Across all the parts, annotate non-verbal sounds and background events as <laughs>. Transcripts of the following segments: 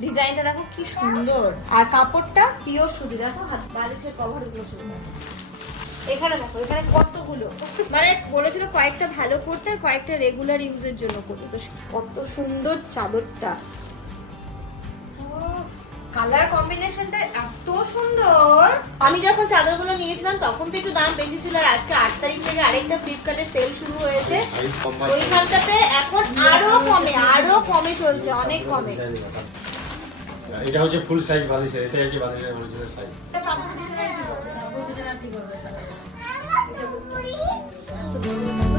ডিজাইনটা দেখো কি সুন্দর। আর কাপড়টা পিওর সুতি দেখো হাত বালিশের কভার এগুলো এখানে দেখো এখানে কতগুলো? মানে বলেছিল কয়েকটা ভালো করতে আর কয়েকটা রেগুলার ইউজের জন্য করতে। তো কত সুন্দর চাদরটা। কালার কম্বিনেশনটা এত সুন্দর। আমি যখন চাদরগুলো নিয়েছিলাম তখন তো একটু দাম বেশি ছিল আর আজকে আট তারিখ থেকে আরেকটা ফ্লিপকার্টে সেল শুরু হয়েছে। ওইখানটাতে এখন আরও কমে আরও কমে চলছে অনেক কমে। এটা হচ্ছে ফুল সাইজ বালিশের এটা হচ্ছে বালিশের অরিজিনাল সাইজ এই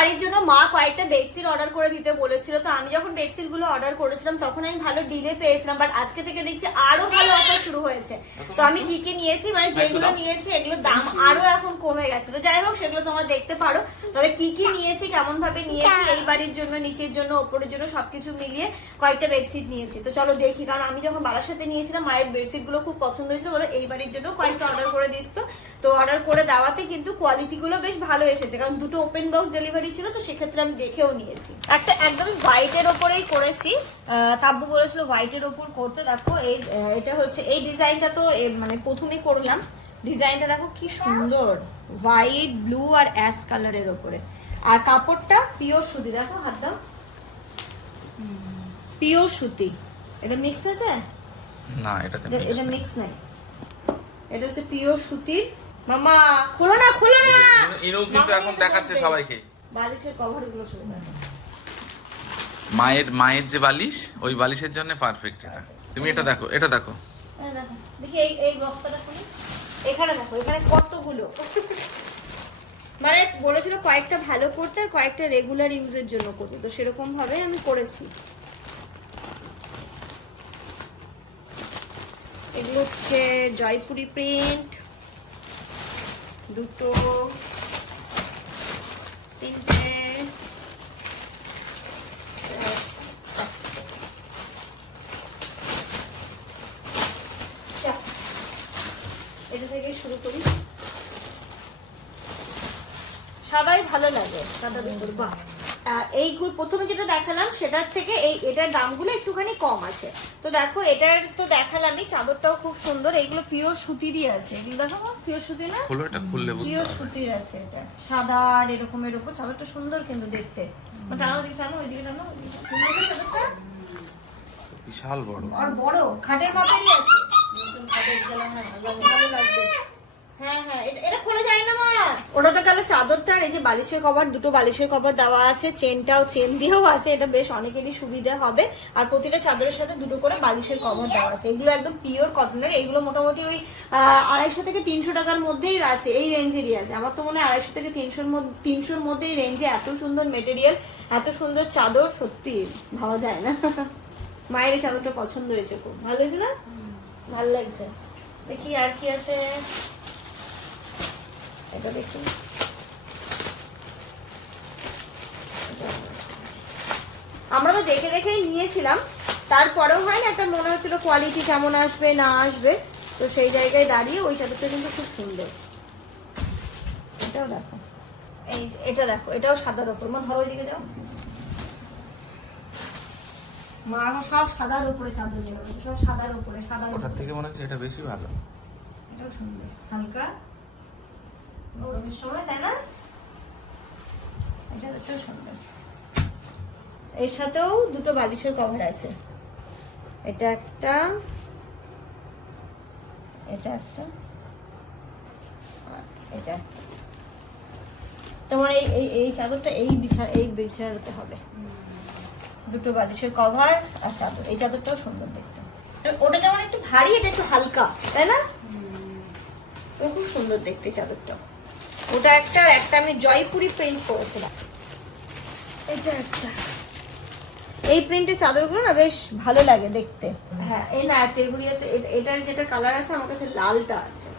বাড়ির জন্য মা কয়েকটা বেডশিট অর্ডার করে দিতে বলেছিল। তো আমি যখন বেডশিটগুলো অর্ডার করেছিলাম তখন আমি ভালো ডিলে পেয়েছিলাম। বাট আজকে থেকে দেখছি আরও ভালো অফার শুরু হয়েছে। তো আমি কি কি নিয়েছি মানে যেগুলো নিয়েছি এগুলোর দাম আরও এখন কমে গেছে। তো যাই হোক সেগুলো তোমরা দেখতে পারো। তবে কি কি নিয়েছি কেমন ভাবে নিয়েছি এই বাড়ির জন্য নিচের জন্য ওপরের জন্য সবকিছু মিলিয়ে কয়েকটা বেডশিট নিয়েছি। তো চলো দেখি কারণ আমি যখন বাড়ার সাথে নিয়েছিলাম মায়ের বেডশিটগুলো খুব পছন্দ হয়েছিল বলে এই বাড়ির জন্য কয়েকটা অর্ডার করে দিস তো তো অর্ডার করে দেওয়াতে কিন্তু কোয়ালিটি গুলো বেশ ভালো এসেছে। কারণ দুটো ওপেন বক্স ডেলিভারি ছিল তো সেক্ষেত্রে আমি দেখেও নিয়েছি। একটা একদম হোয়াইটের ওপরেই করেছি। তাব্বু বলেছিল হোয়াইটের ওপর করতে। দেখো এই এটা হচ্ছে এই ডিজাইনটা তো মানে প্রথমেই করলাম। ডিজাইনটা দেখো কি সুন্দর। হোয়াইট ব্লু আর অ্যাশ কালারের ওপরে। আর কাপড়টা পিওর সুতি। দেখো হাত দাও পিওর সুতি। এটা মিক্স আছে? না এটা- এটা মিক্স নাই। এটা হচ্ছে পিওর সুতির মামা খোলো না খোলো না। ইনু- কিন্তু এখন দেখাচ্ছে। সবাইকে। বালিশের কভার এগুলো মায়ের মায়ের যে বালিশ ওই বালিশের জন্য পারফেক্ট এটা। তুমি এটা দেখো এটা দেখো। দেখি এই এই বস্তাটা খুলি। এখানে দেখো এখানে কতগুলো। মানে বলেছিল কয়েকটা ভালো করতে আর কয়েকটা রেগুলার ইউজের জন্য করতে তো সেরকম ভাবে আমি করেছি। এগুলো হচ্ছে জয়পুরি প্রিন্ট দুটো তিনটে। চার। এটা থেকে শুরু করি। সাদাই ভালো লাগে। সাদা বিন্দুর আহ, এইগুলো প্রথমে যেটা দেখালাম সেটার থেকে এই এটার দামগুলো একটুখানি কম আছে। তো দেখো এটার তো দেখালামই চাদরটাও খুব সুন্দর। এইগুলো পিওর সুতিরই আছে। এগুলো দেখো পিওর সুতি না? খুলো এটা খুললে বুঝতে পিওর সুতির আছে এটা। সাদা আর এরকমের উপর। চাদরটা সুন্দর কিন্তু দেখতে। টানো ওদিকে টানো ওইদিকে টানো। চাদরটা? বিশাল বড়। আর বড় খাটের মাপেরই আছে। ভালো লাগবে খোলা যায় না মা ওটা তো গেল চাদরটা আর এই যে বালিশের কভার দুটো বালিশের কভার দেওয়া আছে চেনটাও চেন দিয়েও আছে এটা বেশ অনেকেরই সুবিধা হবে। আর প্রতিটা চাদরের সাথে দুটো করে বালিশের কভার দেওয়া আছে। এগুলো একদম পিওর কটনের এগুলো মোটামুটি ওই আড়াইশো থেকে তিনশো টাকার মধ্যেই আছে এই রেঞ্জেরই আছে। আমার তো মনে হয় আড়াইশো থেকে তিনশোর মধ্যে তিনশোর মধ্যে এই রেঞ্জে এত সুন্দর মেটেরিয়াল এত সুন্দর চাদর সত্যি ভাবা যায় না। <laughs> মায়ের এই চাদরটা পছন্দ হয়েছে খুব। ভালো হয়েছে না? ভালো লাগছে। দেখি আর কি আছে। এটা দেখি। আমরা তো দেখে দেখেই নিয়েছিলাম। তারপরেও হয় না একটা মনে হচ্ছিল কোয়ালিটি কেমন আসবে না আসবে। তো সেই জায়গায় দাঁড়িয়ে ওই চাদরটা কিন্তু খুব সুন্দর। এটাও দেখো। এই এটা দেখো এটাও সাদার ওপর। মা ধরো ওইদিকে যাও। মা এখন সব সাদার উপরে চাদর নিয়ে সব সাদার উপরে সাদার ওটার থেকে মনে হচ্ছে এটা বেশি ভালো। এটাও সুন্দর হালকা। গরমের সময় তাই না? এই সুন্দর। এর সাথেও দুটো বালিশের কভার আছে। এটা একটা এটা একটা এটা তোমার এই এই চাদরটা এই বিছা এই বিছানাতে হবে। দুটো বালিশের কভার আর চাদর। এই চাদরটাও সুন্দর দেখতে। ওটা যেমন একটু ভারী এটা একটু হালকা তাই না? খুব সুন্দর দেখতে চাদরটা ওটা একটা আর একটা আমি জয়পুরি প্রিন্ট করেছিলাম। এটা একটা। এই প্রিন্টের চাদরগুলো না বেশ ভালো লাগে দেখতে। হ্যাঁ এই না তেলগুড়িয়াতে এটার যেটা কালার আছে আমার কাছে লালটা আছে।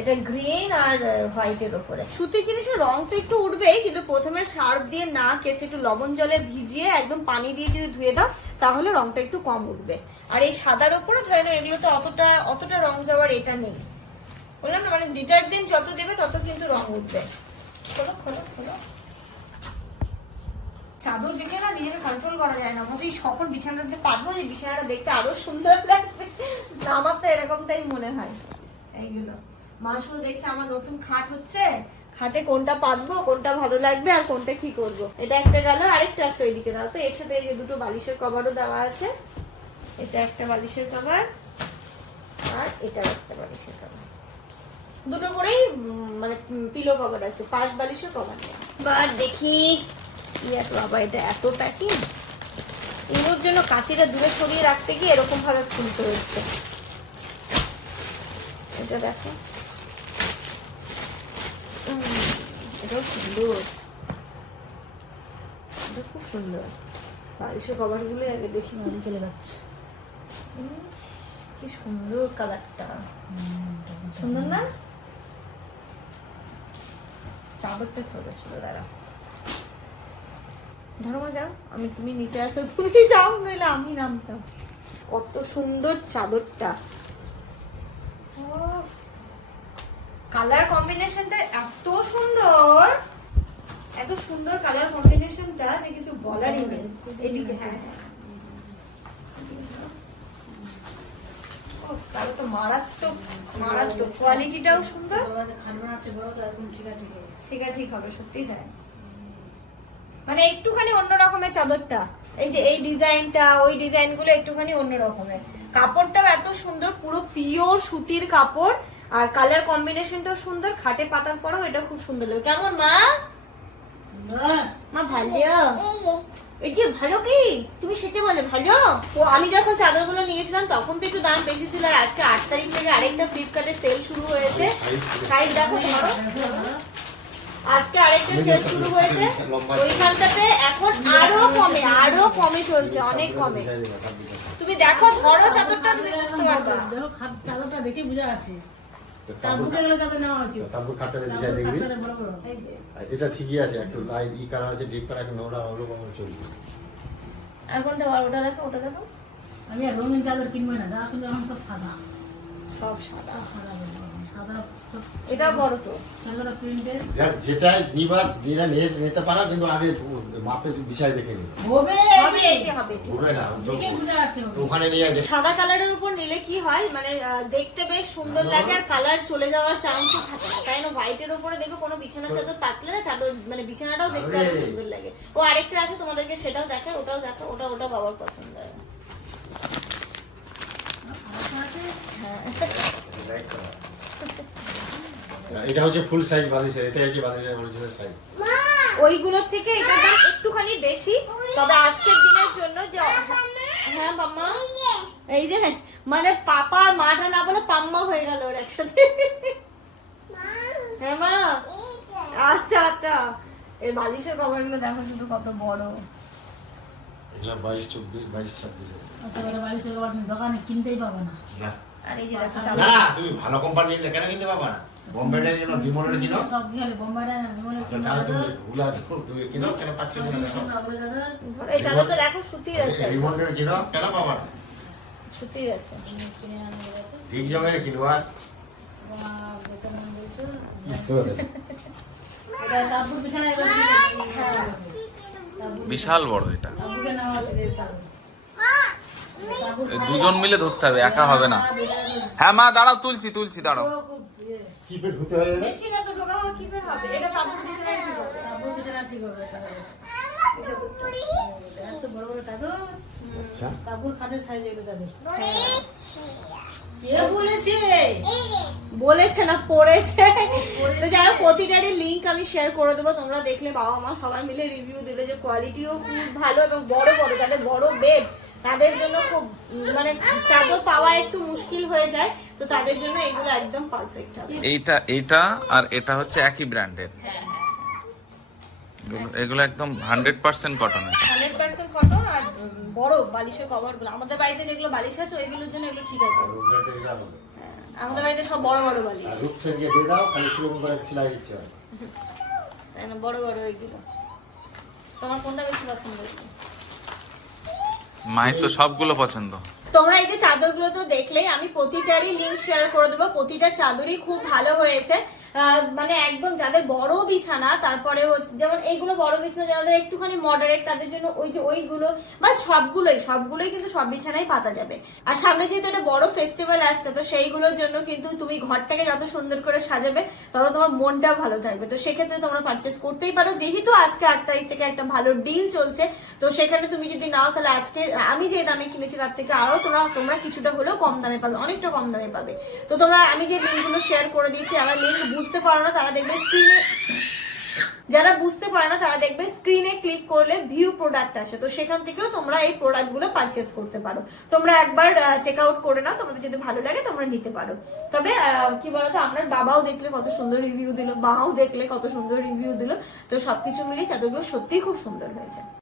এটা গ্রিন আর হোয়াইটের ওপরে। সুতির জিনিসের রং তো একটু উঠবেই কিন্তু প্রথমে সার্ফ দিয়ে না কেচে একটু লবণ জলে ভিজিয়ে একদম পানি দিয়ে যদি ধুয়ে দাও তাহলে রংটা একটু কম উঠবে। আর এই সাদার ওপরে ধরে নাও এগুলো তো অতটা অতটা রং যাওয়ার এটা নেই। বললাম না মানে ডিটারজেন্ট যত দেবে তত কিন্তু রং উঠবে। খোলো খোলো খোলো। চাদর দেখে না নিজেকে কন্ট্রোল করা যায় না। মনে হয় কখন বিছানাটাতে পাতবো যে বিছানাটা দেখতে আরও সুন্দর লাগবে। আমার তো এরকমটাই মনে হয়। এইগুলো। মা শুধু দেখছে আমার নতুন খাট হচ্ছে। খাটে কোনটা পাতবো, কোনটা ভালো লাগবে আর কোনটা কি করব। এটা একটা গেল, আরেকটা আছে ওইদিকে। দাও তো, এর সাথে এই যে দুটো বালিশের কভারও দেওয়া আছে। এটা একটা বালিশের কভার, আর এটা একটা বালিশের কভার। দুটো করেই মানে পিলো কভার আছে পাঁচ বালিশের কভার নেই। বা দেখি আছে বাবা এটা এত প্যাকিং এগুলোর জন্য কাঁচিটা দূরে সরিয়ে রাখতে গিয়ে এরকম ভাবে খুলতে হচ্ছে। এটা দেখো। এটাও সুন্দর। এটা খুব সুন্দর। বালিশের কভারগুলো আগে দেখি মনে চলে যাচ্ছে। কি সুন্দর কালারটা সুন্দর না? চাদরটা খোঁজা ছিল দাঁড়া ধরো যাও। আমি, তুমি নিচে আসো তুমি যাও, নইলে আমি নামতাম। কত সুন্দর চাদরটা। কালার কম্বিনেশনটা এত সুন্দর। এত সুন্দর কালার কম্বিনেশনটা যে কিছু বলারই নেই। এদিকে হ্যাঁ। ও, মারাত্মক মারাত্মক। কোয়ালিটিটাও সুন্দর। ঠিক আছে। ঠিক হবে সত্যি তাই। মানে একটুখানি অন্য রকমের চাদরটা। এই যে এই ডিজাইনটা ওই ডিজাইনগুলো একটুখানি অন্য রকমের। কাপড়টাও এত সুন্দর পুরো পিওর সুতির কাপড়। আর কালার কম্বিনেশনটাও সুন্দর খাটে পাতার পরেও এটা খুব সুন্দর লাগে। কেমন মা? মা? ভালো? এই যে ভালো কি? তুমি সেটা বলে, ভালো? ও আমি যখন চাদরগুলো নিয়েছিলাম, তখন তো একটু দাম বেশি ছিল আর আজকে আট তারিখ থেকে আরেকটা ফ্লিপকার্টে সেল শুরু হয়েছে। সাইজ দেখো আজকে আরেকটা সেল শুরু হয়েছে। ওইখানটাতে এখন আরও কমে আরও কমে চলছে, অনেক কমে। তুমি দেখো ধরো চাদরটা, তুমি বুঝতে পারবা। দেখো চাদরটা দেখে বোঝা যাচ্ছে। তারপর খাটটা বিছাই দেখবি। খাটটা বড় বড়। এই যে। আর এটা ঠিকই আছে একটু লাইট ই কালার আছে ডিপ কালার একটু নোংরা কমন চলবে আর কোনটা ওটা দেখো ওটা দেখো। আমি আর রঙিন চাদর কিনবো না যা কিনবো এখন সব সাদা। সব সাদা। সাদা সাদা এটা বড় তো। দেখ যেটা নিবার যেটা নিয়ে নিতে পারো কিন্তু আগে মাপে বিছাই দেখে নিবে হবে হবে। এটি হবে। এটি। হবে না দেখে বোঝা যাচ্ছে তো ওখানে নিয়ে সাদা কালারের উপর নিলে কি হয়? মানে দেখতে বেশ সুন্দর লাগে আর কালার চলে যাওয়ার চান্সও থাকে তাই না? হোয়াইটের উপরে দেখবে কোনো বিছানা চাদর পাতলে না চাদর মানে বিছানাটাও দেখতে আরও সুন্দর লাগে। ও আরেকটা আছে তোমাদেরকে সেটাও দেখায় ওটাও দেখো ওটা ওটা বাবার পছন্দ হয় এটা হচ্ছে ফুল সাইজ বালিশের এটা হচ্ছে বালিশের অরিজিনাল সাইজ ওইগুলোর থেকে এটার দাম একটুখানি বেশি তবে আজকের দিনের জন্য যে হ্যাঁ মাম্মা এই যে। মানে পাপা আর মাটা না বলে পাম্মা হয়ে গেল ওর একসাথে। হ্যাঁ মা? আচ্ছা আচ্ছা। এর বালিশের কভারগুলো দেখো শুধু কত বড়। এগুলো বাইশ চব্বিশ বাইশ ছাব্বিশ দোকানে কিনতেই পাবে না। তুমি ভালো কোম্পানি কেন কিনতে পারবা না। বোম্বেটা কিনো বিমলের কিনো? সব গেলে বিমলের আচ্ছা, তাহলে তুমি চাদর তুমি কিনো? কেন পাচ্ছ না? দেখো আছে। রিমন্ডের কিনো? কেন পাবা না? সুতির আছে। ঠিক জমের কিনো আর। মনে <laughs> এটা তারপর এবার হ্যাঁ। বিশাল বড় এটা। দুজন মিলে ধরতে হবে একা হবে না। হ্যাঁ মা দাঁড়াও তুলছি তুলছি দাঁড়াও। আচ্ছা। বলেছে না পড়েছে। তো যাই হোক প্রতিটারই লিঙ্ক আমি শেয়ার করে দেবো তোমরা দেখলে বাবা মা সবাই মিলে রিভিউ দিলে যে কোয়ালিটিও খুব ভালো এবং বড় বড় যাদের বড় বেড তাদের জন্য খুব মানে চাদর পাওয়া একটু মুশকিল হয়ে যায় তো তাদের জন্য এগুলো একদম পারফেক্ট হবে। এইটা এইটা আর এটা হচ্ছে একই ব্র্যান্ডের এগুলো একদম হান্ড্রেড পার্সেন্ট কটনের হান্ড্রেড পার্সেন্ট কটন আর বড় বালিশের কভারগুলো আমাদের বাড়িতে যেগুলো বালিশ আছে ওইগুলোর জন্য এগুলো ঠিক আছে। আমাদের বাড়িতে সব বড় বড় বালিশ আর দিয়ে দাও খালি সেরকম করে সেলাই দিচ্ছে তাই না বড় বড় ওইগুলো তোমার কোনটা বেশি পছন্দ হয়েছে? মায়ের তো সবগুলো পছন্দ। তোমরা এই যে চাদরগুলো তো দেখলেই আমি প্রতিটারই লিঙ্ক শেয়ার করে দেবো। প্রতিটা চাদরই খুব ভালো হয়েছে। মানে একদম যাদের বড় বিছানা, তারপরে হচ্ছে যেমন এইগুলো বড় বিছানা যাদের একটুখানি মডারেট তাদের জন্য ওই যে ওইগুলো বা সবগুলোই সবগুলোই কিন্তু সব বিছানায় পাতা যাবে। আর সামনে যেহেতু একটা বড় ফেস্টিভ্যাল আসছে, তো সেইগুলোর জন্য কিন্তু তুমি ঘরটাকে যত সুন্দর করে সাজাবে, তত তোমার মনটাও ভালো থাকবে। তো সেক্ষেত্রে তোমরা পারচেস করতেই পারো। যেহেতু আজকে আট তারিখ থেকে একটা ভালো ডিল চলছে, তো সেখানে তুমি যদি নাও, তাহলে আজকে আমি যে দামে কিনেছি, তার থেকে আরও তোমরা তোমরা কিছুটা হলেও কম দামে পাবে, অনেকটা কম দামে পাবে। তো তোমরা, আমি যে লিঙ্কগুলো শেয়ার করে দিয়েছি, আমার লিঙ্ক বুঝতে পারো না, তারা দেখবে স্ক্রিনে যারা বুঝতে পারে না, তারা দেখবে স্ক্রিনে ক্লিক করলে ভিউ প্রোডাক্ট আসে। তো সেখান থেকেও তোমরা এই প্রোডাক্টগুলো পারচেস করতে পারো। তোমরা একবার চেক আউট করে নাও, তোমাদের যদি ভালো লাগে তোমরা নিতে পারো। তবে কি বলতো, আমার বাবাও দেখলে কত সুন্দর রিভিউ দিল, মাও দেখলে কত সুন্দর রিভিউ দিল। তো সবকিছু মিলিয়ে চাদরগুলো সত্যিই খুব সুন্দর হয়েছে।